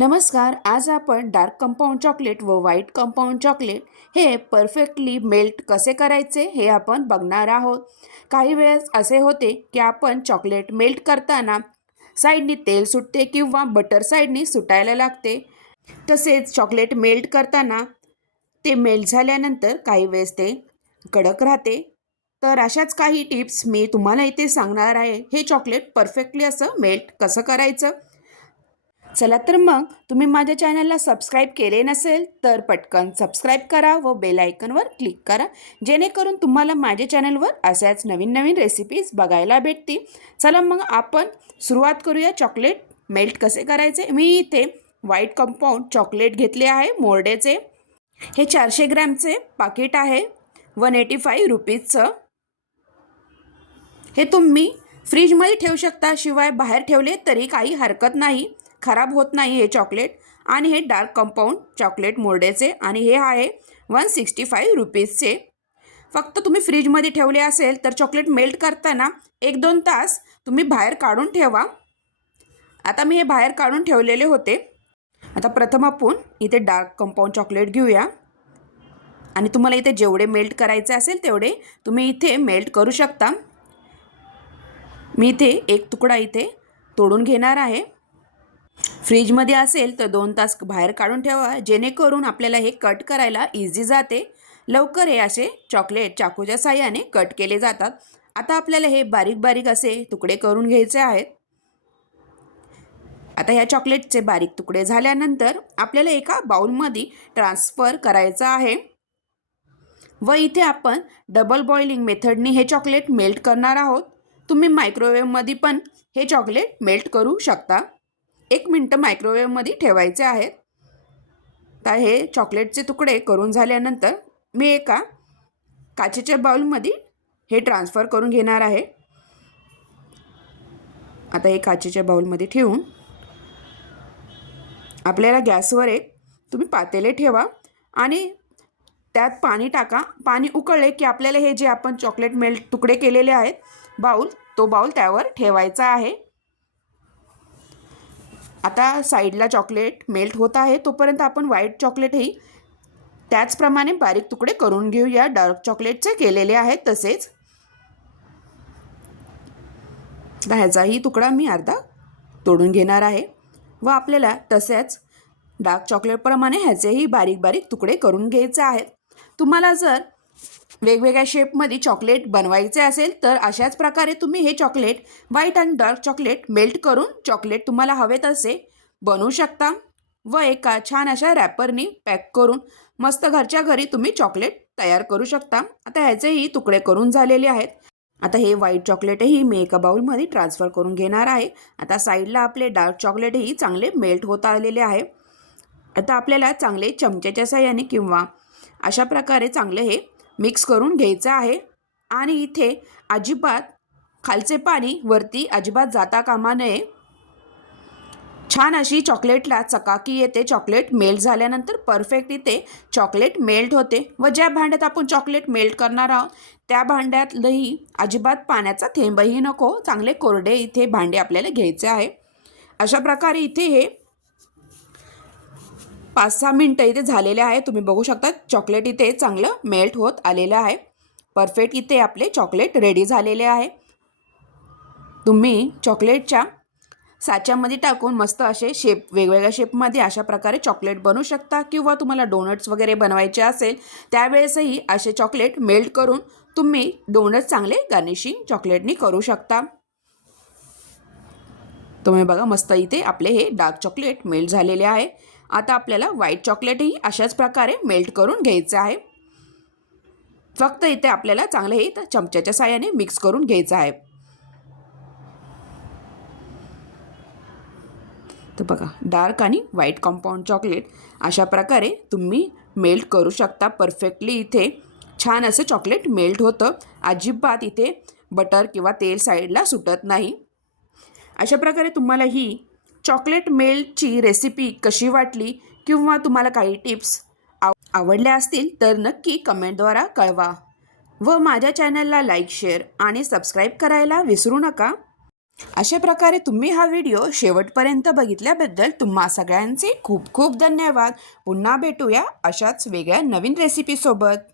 नमस्कार आज आपण डार्क कंपाऊंड चॉकलेट व व्हाईट कंपाऊंड चॉकलेट हे परफेक्टली मेल्ट कसे करायचे हे आपण बघणार आहोत. काही वेळेस असे होते की आपण चॉकलेट मेल्ट करताना साईडनी तेल सुटते किंवा बटर साईडनी सुटायला लागते. तसेच चॉकलेट मेल्ट करताना ते मेल्ट झाल्यानंतर काही वेळेस ते कडक राहते. तर अशाच काही टिप्स मी तुम्हाला इथे सांगणार आहे. हे चॉकलेट परफेक्टली असं मेल्ट कसं करायचं? चला तर मग तुम्ही माझ्या चॅनलला सबस्क्राईब केले नसेल तर पटकन सबस्क्राईब करा व बेल आयकनवर क्लिक करा. जेणेकरून तुम्हाला माझ्या चॅनलवर अशाच नवीन नवीन रेसिपीज बघायला भेटतील. चला मग आपण सुरुवात करूया चॉकलेट मेल्ट कसे करायचे. मी इथे व्हाईट कंपाऊंड चॉकलेट घेतले आहे मोर्डेचे. हे चारशे ग्रॅमचे पाकिट आहे वन एटी फाईव्ह रुपीजचं. हे तुम्ही फ्रीजमध्ये ठेवू शकता शिवाय बाहेर ठेवले तरी काही हरकत नाही. खराब होत नाही हे चॉकलेट आणि हे डार्क कंपाऊंड चॉकलेट मोर्डेचे आणि हे आहे वन सिक्स्टी फाईव्ह रुपीजचे. फक्त तुम्ही फ्रीजमध्ये ठेवले असेल तर चॉकलेट मेल्ट करताना एक दोन तास तुम्ही बाहेर काढून ठेवा. आता मी हे बाहेर काढून ठेवलेले होते. आता प्रथम आपण इथे डार्क कंपाऊंड चॉकलेट घेऊया. आणि तुम्हाला इथे जेवढे मेल्ट करायचे असेल तेवढे तुम्ही इथे मेल्ट करू शकता. मी इथे एक तुकडा इथे तोडून घेणार आहे. फ्रीजमध्ये असेल तर दोन तास बाहेर काढून ठेवा जेणेकरून आपल्याला हे कट करायला इझी जाते. लवकर हे असे चॉकलेट चाकूच्या साह्याने कट केले जातात. आता आपल्याला हे बारीक बारीक असे तुकडे करून घ्यायचे आहेत. आता ह्या चॉकलेटचे बारीक तुकडे झाल्यानंतर आपल्याला एका बाउलमध्ये ट्रान्सफर करायचं आहे. व इथे आपण डबल बॉइलिंग मेथडनी हे चॉकलेट मेल्ट करणार आहोत. तुम्ही मायक्रोवेव्हमध्ये पण हे चॉकलेट मेल्ट करू शकता. एक मिनटं मायक्रोवेव्हमध्ये ठेवायचे आहेत. तर हे चॉकलेटचे तुकडे करून झाल्यानंतर मी एका काचेच्या बाउलमध्ये हे ट्रान्सफर करून घेणार आहे. आता हे काचेच्या बाउलमध्ये ठेवून आपल्याला गॅसवर एक तुम्ही पातेले ठेवा आणि त्यात पाणी टाका. पाणी उकळले की आपल्याला हे जे आपण चॉकलेट मेल्ट तुकडे केलेले आहेत बाऊल तो बाऊल त्यावर ठेवायचा आहे. आता साईडला चॉकलेट मेल्ट होत आहे तोपर्यंत आपण व्हाईट चॉकलेटही त्याचप्रमाणे बारीक तुकडे करून घेऊया. डार्क चॉकलेटचे केलेले आहेत तसेच. ह्याचाही तुकडा मी अर्धा तोडून घेणार आहे. व आपल्याला तसेच डार्क चॉकलेटप्रमाणे ह्याचेही बारीक बारीक तुकडे करून घ्यायचे आहेत. तुम्हाला जर वेगवेगळ्या शेपमध्ये चॉकलेट बनवायचे असेल तर अशाच प्रकारे तुम्ही हे चॉकलेट व्हाईट आणि डार्क चॉकलेट मेल्ट करून चॉकलेट तुम्हाला हवे तसे बनवू शकता व एका छान अशा रॅपरनी पॅक करून मस्त घरच्या घरी तुम्ही चॉकलेट तयार करू शकता. आता ह्याचेही तुकडे करून झालेले आहेत. आता हे व्हाईट चॉकलेटही मी एका बाऊलमध्ये ट्रान्सफर करून घेणार आहे. आता साईडला आपले डार्क चॉकलेटही चांगले मेल्ट होत आलेले आहे. आता आपल्याला चांगले चमच्याच्या साह्याने किंवा अशा प्रकारे चांगले हे मिक्स करून घ्यायचं आहे. आणि इथे अजिबात खालचे पाणी वरती अजिबात जाता कामा नये. छान अशी चॉकलेटला चकाकी येते. चॉकलेट मेल्ट झाल्यानंतर परफेक्ट इथे चॉकलेट मेल्ट होते. व ज्या भांड्यात आपण चॉकलेट मेल्ट करणार आहोत त्या भांड्यातलंही अजिबात पाण्याचा थेंबही नको. चांगले कोरडे इथे भांडे आपल्याला घ्यायचे आहे. अशा प्रकारे इथे हे पाच सहा मिनटं इथे झालेले आहे. तुम्ही बघू शकता चॉकलेट इथे चांगलं मेल्ट होत आलेलं आहे. परफेक्ट इथे आपले चॉकलेट रेडी झालेले आहे. तुम्ही चॉकलेटच्या साच्यामध्ये टाकून मस्त असे शेप वेगवेगळ्या शेपमध्ये अशा प्रकारे चॉकलेट बनवू शकता किंवा तुम्हाला डोनट्स वगैरे बनवायचे असेल त्यावेळेसही असे चॉकलेट मेल्ट करून तुम्ही डोनट्स चांगले गार्निशिंग चॉकलेटनी करू शकता. तुम्ही बघा मस्त इथे आपले हे डार्क चॉकलेट मेल्ट झालेले आहे. आता आपल्याला व्हाईट चॉकलेटही अशाच प्रकारे मेल्ट करून घ्यायचं आहे. फक्त इथे आपल्याला चांगलं हे चमच्याच्या साह्याने मिक्स करून घ्यायचं आहे. तर बघा डार्क आणि व्हाईट कॉम्पाऊंड चॉकलेट अशा प्रकारे तुम्ही मेल्ट करू शकता परफेक्टली इथे. छान असं चॉकलेट मेल्ट होतं. अजिबात इथे बटर किंवा तेल साईडला सुटत नाही. अशा प्रकारे तुम्हाला ही चॉकलेट मेल्टची रेसिपी कशी वाटली किंवा तुम्हाला काही टिप्स आव आवडल्या असतील तर नक्की कमेंटद्वारा कळवा. व माझ्या चॅनलला लाईक शेअर आणि सबस्क्राईब करायला विसरू नका. अशा प्रकारे तुम्ही हा व्हिडिओ शेवटपर्यंत बघितल्याबद्दल तुम्हा सगळ्यांचे खूप खूप धन्यवाद. पुन्हा भेटूया अशाच वेगळ्या नवीन रेसिपीसोबत